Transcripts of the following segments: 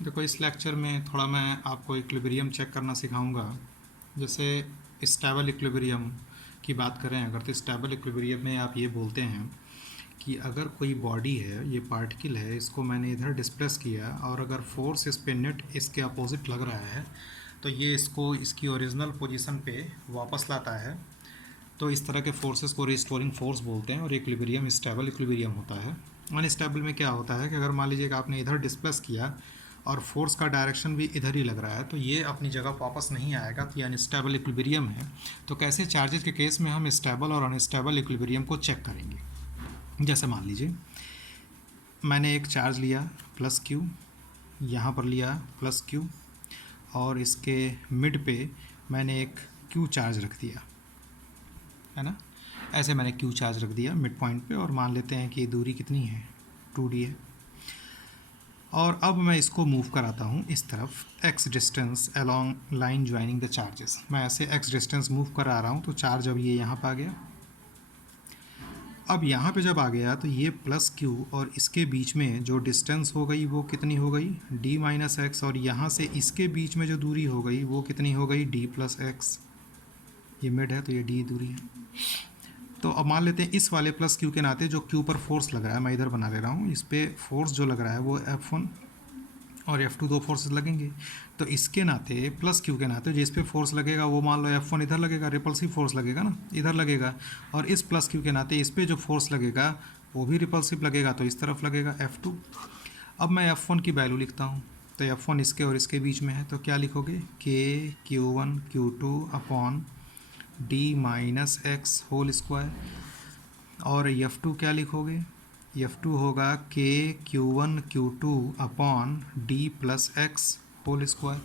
देखो, इस लेक्चर में थोड़ा मैं आपको इक्विलिब्रियम चेक करना सिखाऊंगा। जैसे स्टेबल इक्विलिब्रियम की बात करें अगर, तो स्टेबल इक्विलिब्रियम में आप ये बोलते हैं कि अगर कोई बॉडी है, ये पार्टिकल है, इसको मैंने इधर डिस्प्लेस किया और अगर फोर्स इस पे नेट इसके अपोजिट लग रहा है तो ये इसको इसकी ओरिजिनल पोजीशन पे वापस लाता है। तो इस तरह के फोर्सेस को रिस्टोरिंग फोर्स बोलते हैं और इक्विलिब्रियम स्टेबल इक्विलिब्रियम होता है। अनस्टेबल में क्या होता है कि अगर मान लीजिए कि आपने इधर डिस्प्लेस किया और फोर्स का डायरेक्शन भी इधर ही लग रहा है तो ये अपनी जगह वापस नहीं आएगा, तो ये अनस्टेबल इक्विलिब्रियम है। तो कैसे चार्जेस के केस में हम स्टेबल और अनस्टेबल इक्विलिब्रियम को चेक करेंगे। जैसे मान लीजिए मैंने एक चार्ज लिया प्लस क्यू, यहाँ पर लिया प्लस क्यू और इसके मिड पे मैंने एक क्यू चार्ज रख दिया, है ना। ऐसे मैंने क्यू चार्ज रख दिया मिड पॉइंट पे और मान लेते हैं कि दूरी कितनी है, 2d है। और अब मैं इसको मूव कराता हूँ इस तरफ x distance along line joining the charges. मैं ऐसे x डिस्टेंस मूव करा रहा हूँ तो चार्ज अब ये यहाँ पर आ गया। अब यहाँ पे जब आ गया तो ये प्लस क्यू और इसके बीच में जो डिस्टेंस हो गई वो कितनी हो गई, d माइनस एक्स, और यहाँ से इसके बीच में जो दूरी हो गई वो कितनी हो गई, d प्लस एक्स। ये मिड है तो ये d दूरी है। तो अब मान लेते हैं इस वाले प्लस क्यू के नाते जो क्यू पर फोर्स लग रहा है, मैं इधर बना ले रहा हूँ, इस पर फोर्स जो लग रहा है वो F1 और F2 दो फोर्सेस लगेंगे। तो इसके नाते प्लस क्यू के नाते जिस पे फोर्स लगेगा वो मान लो F1 इधर लगेगा, रिपल्सिव फोर्स लगेगा ना, इधर लगेगा। और इस प्लस क्यू के नाते इस पे जो फोर्स लगेगा वो भी रिपल्सिव लगेगा, तो इस तरफ लगेगा F2। अब मैं F1 की वैल्यू लिखता हूँ, तो F1 इसके और इसके बीच में है, तो क्या लिखोगे, KQ1 Q2 upon d minus x whole square. और F2 क्या लिखोगे, F2 होगा KQ1 Q2 upon d plus x whole square.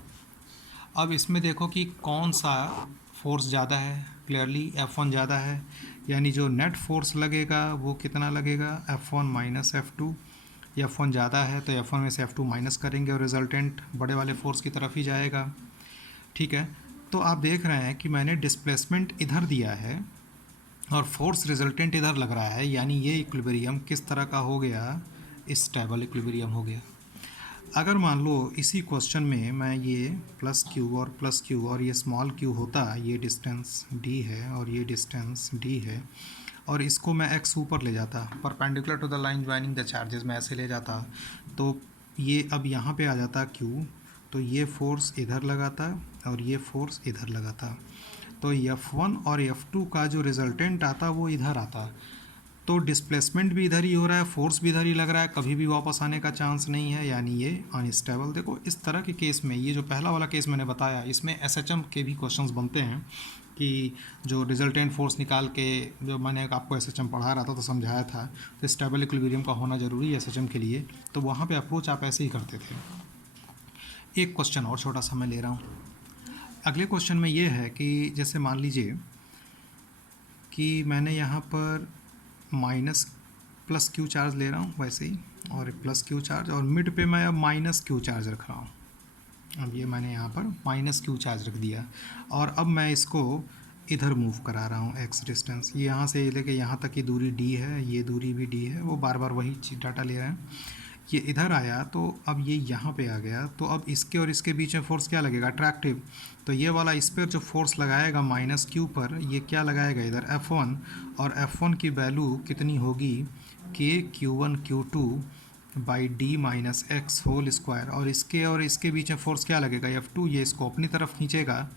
अब इसमें देखो कि कौन सा फोर्स ज़्यादा है, क्लियरली F1 ज़्यादा है, यानी जो नेट फोर्स लगेगा वो कितना लगेगा, F1 माइनस F2। F1 ज़्यादा है तो F1 में से F2 माइनस करेंगे और रिजल्टेंट बड़े वाले फोर्स की तरफ ही जाएगा। ठीक है, तो आप देख रहे हैं कि मैंने डिस्प्लेसमेंट इधर दिया है और फोर्स रिजल्टेंट इधर लग रहा है, यानी ये इक्विलिब्रियम किस तरह का हो गया, स्टेबल इक्विलिब्रियम हो गया। अगर मान लो इसी क्वेश्चन में मैं ये प्लस क्यू और ये स्मॉल क्यू होता, ये डिस्टेंस d है और ये डिस्टेंस d है, और इसको मैं x ऊपर ले जाता perpendicular to the line joining the charges, मैं ऐसे ले जाता, तो ये अब यहाँ पे आ जाता q, तो ये फोर्स इधर लगाता और ये फोर्स इधर लगाता, तो F1 और F2 का जो रिजल्टेंट आता वो इधर आता। तो डिस्प्लेसमेंट भी इधर ही हो रहा है, फोर्स भी इधर ही लग रहा है, कभी भी वापस आने का चांस नहीं है, यानी ये अनस्टेबल। देखो इस तरह के केस में, ये जो पहला वाला केस मैंने बताया, इसमें SHM के भी क्वेश्चंस बनते हैं कि जो रिजल्टेंट फोर्स निकाल के, जो मैंने आपको SHM पढ़ा रहा था तो समझाया था, तो स्टेबल इक्विलिब्रियम का होना ज़रूरी है SHM के लिए, तो वहाँ पर अप्रोच आप ऐसे ही करते थे। एक क्वेश्चन और छोटा सा मैं ले रहा हूँ। अगले क्वेश्चन में ये है कि जैसे मान लीजिए कि मैंने यहाँ पर माइनस प्लस क्यू चार्ज ले रहा हूँ वैसे ही, और प्लस क्यू चार्ज, और मिड पे मैं अब माइनस क्यू चार्ज रख रहा हूँ। अब ये मैंने यहाँ पर माइनस क्यू चार्ज रख दिया और अब मैं इसको इधर मूव करा रहा हूँ x डिस्टेंस, ये यहाँ से लेके यहाँ तक की दूरी d है, ये दूरी भी d है, वो बार बार वही डाटा ले रहे हैं। ये इधर आया तो अब ये यहाँ पे आ गया, तो अब इसके और इसके बीच में फोर्स क्या लगेगा, अट्रैक्टिव। तो ये वाला इस पर जो फोर्स लगाएगा माइनस क्यू पर, ये क्या लगाएगा इधर F1, और F1 की वैल्यू कितनी होगी, KQ1 Q2 by d minus x whole square, और इसके बीच में फोर्स क्या लगेगा, F2, ये इसको अपनी तरफ खींचेगा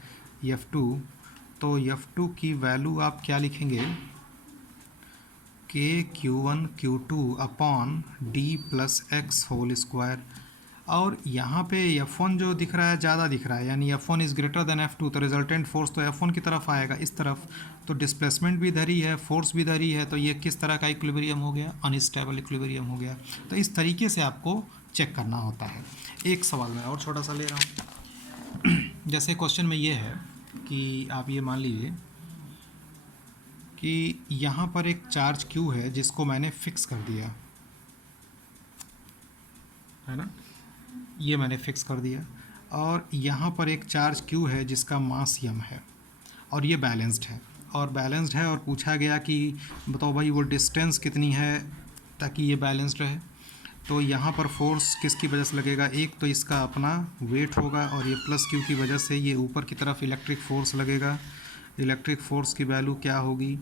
F2, तो F2 की वैल्यू आप क्या लिखेंगे, KQ1 Q2 upon d plus x whole square. और यहाँ पे F1 जो दिख रहा है ज़्यादा दिख रहा है, यानी F1 is greater than F2, तो रिजल्टेंट फोर्स तो F1 की तरफ आएगा, इस तरफ, तो डिस्प्लेसमेंट भी इधर ही है, फोर्स भी इधर ही है, तो ये किस तरह का इक्विलिब्रियम हो गया, अनस्टेबल इक्विलिब्रियम हो गया। तो इस तरीके से आपको चेक करना होता है। एक सवाल मैं और छोटा सा ले रहा हूँ। जैसे क्वेश्चन में ये है कि आप ये मान लीजिए कि यहाँ पर एक चार्ज Q है जिसको मैंने फिक्स कर दिया, है ना, ये मैंने फिक्स कर दिया, और यहाँ पर एक चार्ज Q है जिसका मास m है, और ये बैलेंस्ड है, और पूछा गया कि बताओ भाई वो डिस्टेंस कितनी है ताकि ये बैलेंस्ड रहे। तो यहाँ पर फोर्स किसकी वजह से लगेगा, एक तो इसका अपना वेट होगा और ये प्लस क्यू की वजह से ये ऊपर की तरफ इलेक्ट्रिक फोर्स लगेगा। इलेक्ट्रिक फोर्स की वैल्यू क्या होगी,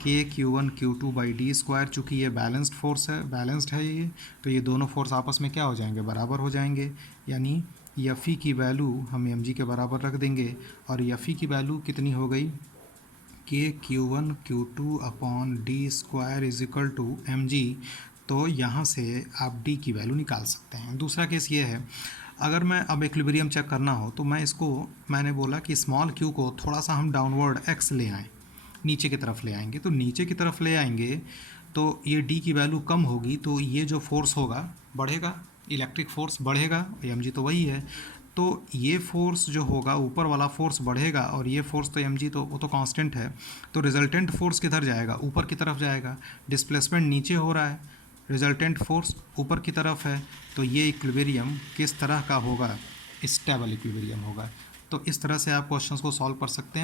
के Q1 Q2/d²। चूँकि ये बैलेंस्ड फोर्स है, बैलेंस्ड है ये, तो ये दोनों फोर्स आपस में क्या हो जाएंगे, बराबर हो जाएंगे। यानी Fe की वैल्यू हम mg के बराबर रख देंगे और Fe की वैल्यू कितनी हो गई, के Q1 Q2/d² तो यहाँ से आप d की वैल्यू निकाल सकते हैं। दूसरा केस ये है, अगर मैं अब इक्विलिब्रियम चेक करना हो तो मैंने बोला कि स्मॉल q को थोड़ा सा हम डाउनवर्ड x ले आएँ, नीचे की तरफ ले आएंगे। तो नीचे की तरफ ले आएंगे तो ये d की वैल्यू कम होगी, तो ये जो फोर्स होगा बढ़ेगा, इलेक्ट्रिक फोर्स बढ़ेगा, mg तो वही है। तो ये फोर्स जो होगा, ऊपर वाला फोर्स बढ़ेगा और ये फोर्स तो mg तो वो तो कांस्टेंट है। तो रिजल्टेंट फोर्स किधर जाएगा, ऊपर की तरफ जाएगा। डिस्प्लेसमेंट नीचे हो रहा है, रिजल्टेंट फोर्स ऊपर की तरफ है। तो ये इक्विलिब्रियम किस तरह का होगा, स्टेबल इक्विलिब्रियम होगा। तो इस तरह से आप क्वेश्चंस को सॉल्व कर सकते हैं।